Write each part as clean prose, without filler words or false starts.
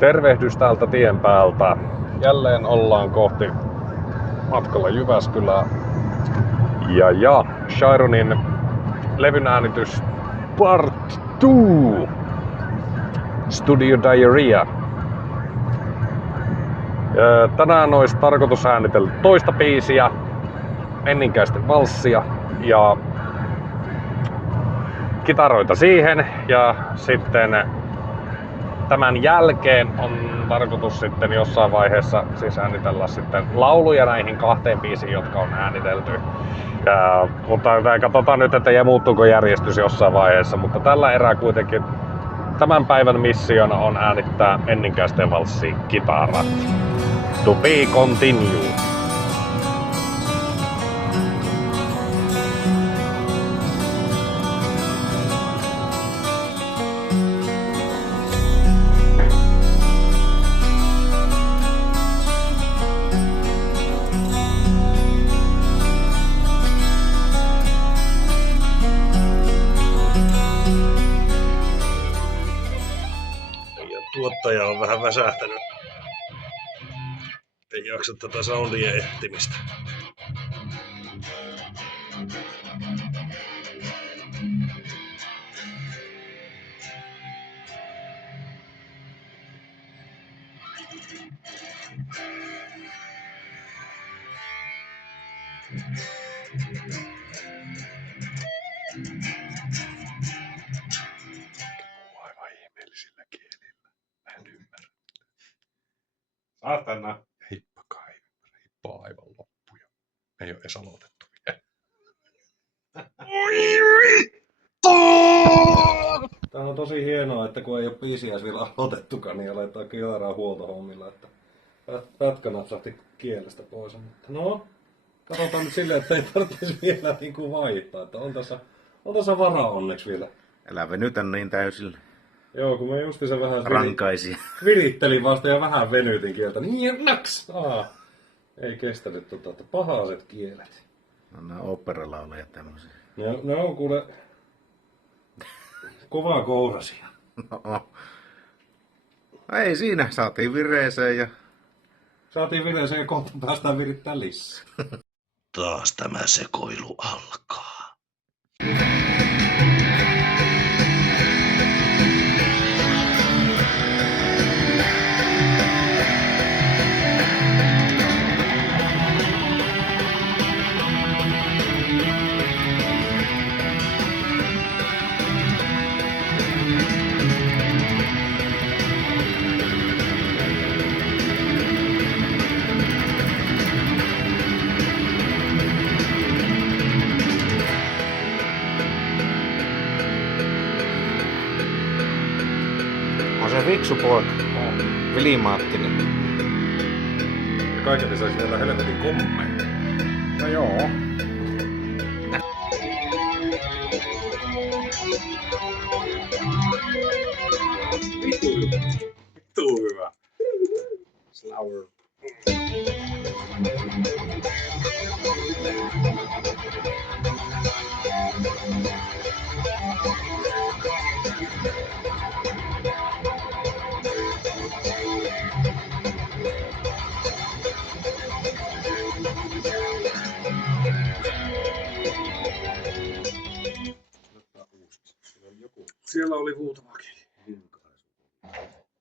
Tervehdys täältä tien päältä. Jälleen ollaan kohti matkalla Jyväskylää. Ja Chironin levyn äänitys Part 2 Studio Diarrhea. Tänään olisi tarkoitus äänitellä toista biisiä, Menninkäisten valssia ja kitaroita siihen, ja sitten tämän jälkeen on tarkoitus sitten jossain vaiheessa siis äänitellä sitten lauluja näihin kahteen biisiin, jotka on äänitelty. Mutta katsotaan nyt, että muuttuuko järjestys jossain vaiheessa, mutta tällä erää kuitenkin tämän päivän missiona on äänittää Menninkäisten valssin kitarat. To be continued. Tuottaja on vähän väsähtänyt. Ei jaksa tätä soundien ehtimistä. Aivan ihmeellisillä kielillä. Mä en ymmärrä. Saatana. Heippa kai. Heippa aivan loppuja. Ei oo edes aloitettu vielä. Tää on tosi hienoa, että kun ei oo biisiä vielä aloitettukaan, niin aletaan kitaraa huoltohommilla, että pätkä napsahti kielestä pois. Mutta no, katsotaan nyt silleen, että ei tarvitsisi vielä niinku vaihtaa, että on tässä varaa onneksi vielä. Älä venytä niin täysillä. Joo, kun mä justiinsa vähän Rankaisia. virittelin vasta ja vähän venytin kieltä, niin naks! Ei kestänyt että pahaset kielet. No nää oopperalaulajat tämmösiä. Ne on kuule kovaa kourasia. No ei siinä, saatiin vireeseen ja... Saatiin vireeseen ja kohta päästään virittää lisää. Taas tämä sekoilu alkaa. On se fiksu poika. Vili Maattinen. Ja kaiken lisäksi vielä helvetin kommeja. No joo. Vittu hyvä. Slower. Siellä oli huutavakin.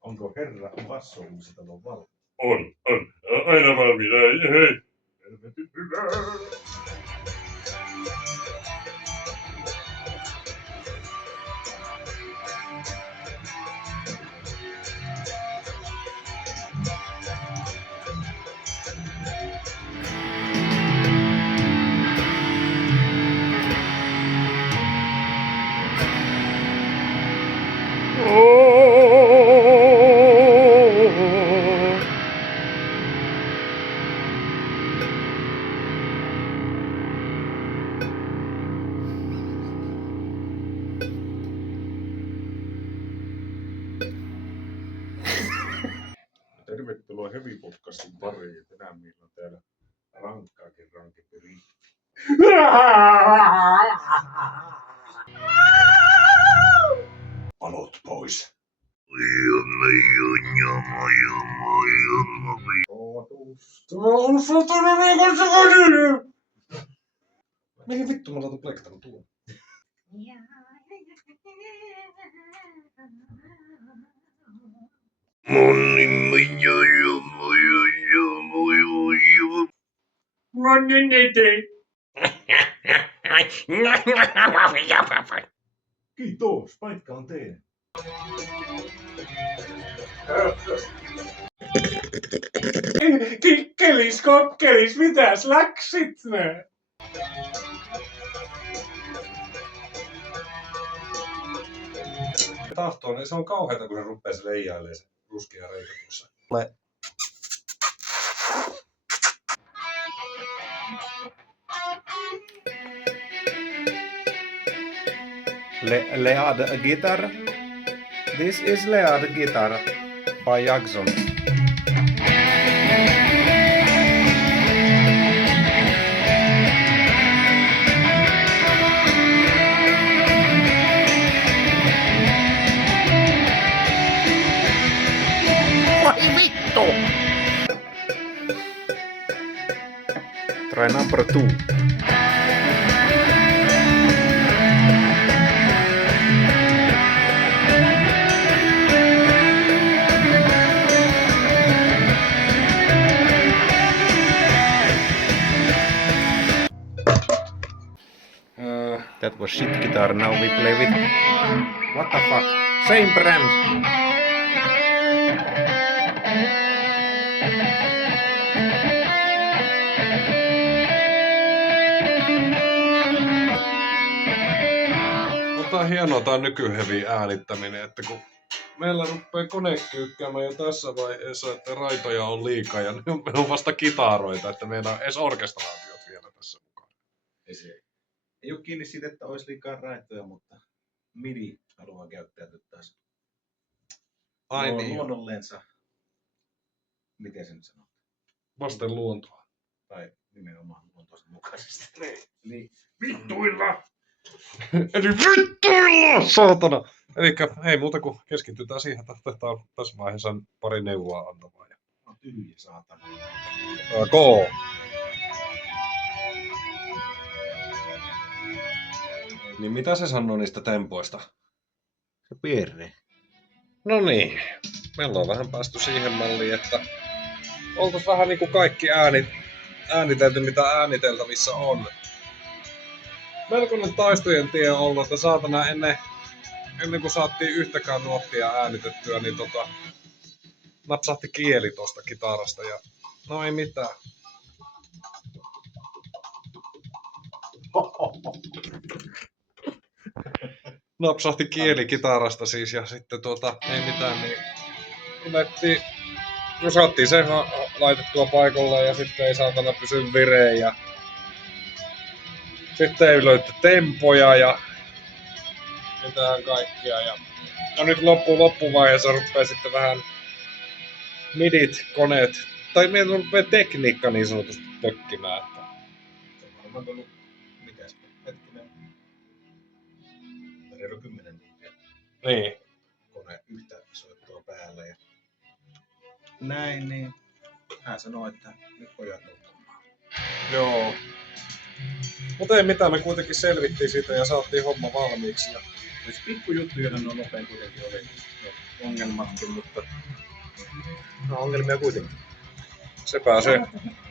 Onko herra Basso Uusitalon valmiina? On. Aina valmiina. Hei. Helvetin hyvä! Tervetuloa Heavy Podcastin pariin. Tänään meillä on täällä rankkaakin rankempi riitti. Palot pois. Mihin vittu mä laitan plektarin tuon? Kiitos, paikka on teidän. Kikkelis, kokkelis, mitäs läksit ne? Tahtoo, niin se on kauheeta, kun se rupeaa se leijailee se ruskea reikä tuossa. Lead guitar. This is Lead guitar by Jackson. Try number 2. That was shit guitar, now we play with... What the fuck? Same brand! Mutta on hienoa tää nykyhevi äänittäminen, että kun meillä rupeaa kone kyykkäämään jo tässä vaiheessa, että raitoja on liikaa ja ne on vasta kitaroita, että meillä on edes orkestraatiot vielä tässä mukaan. Ei ole kiinni siitä, että olisi liikaa raitoja, mutta MIDI haluaa käyttäytyä taas Ai niin. luonnollensa. Miten se nyt sanoo? Vasten luontoa. Tai nimenomaan luontoisen mukaisesti. Niin. Vittuilla! Eli vittuilla, saatana! Elikkä ei muuta kuin keskitytään siihen, että otetaan tässä vaiheessa pari neuvoa antamaa. On tyhjä, saatana. Go! Niin mitä se sanoo niistä tempoista? Se piirre. No niin, meillä on vähän päästy siihen malliin, että oltais vähän niinku kaikki äänitelty, mitä ääniteltävissä on. Melkoinen taistojen tie on ollut, että saatana ennen kuin saatiin yhtäkään nuottia äänitettyä, niin napsahti kieli tosta kitarasta ja no ei mitään. Napsahti kieli kitarasta siis ja sitten ei mitään, niin ruvettiin, no saattiin sen laitettua paikalle ja sitten ei saatana pysy vireen ja sitten ei löyty tempoja ja mitään kaikkia ja no nyt loppuvaiheessa rupeaa sitten vähän midit, koneet, tai meillä rupeaa tekniikka niin sanotusti tökkimään. Että Se on varmaan tullut, mitäs, hetkinen, reilu 10 tuntia niin. kone yhtä soittoa päällä ja näin, niin hän sanoo, että nyt pojat nukkumaan. Joo. Mutta ei mitään, me kuitenkin selvittiin siitä ja saatiin homma valmiiksi. Ja Siis pikkujuttu, joten on nopein kuitenkin oli ongelmatkin, mutta no ongelmia kuitenkin. sepä se.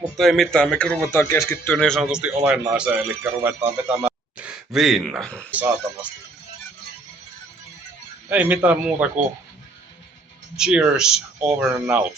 Mutta ei mitään, me ruvetaan keskittyä niin sanotusti olennaiseen, eli ruvetaan vetämään viinaa saatanasti. Ei mitään muuta kuin cheers, over and out.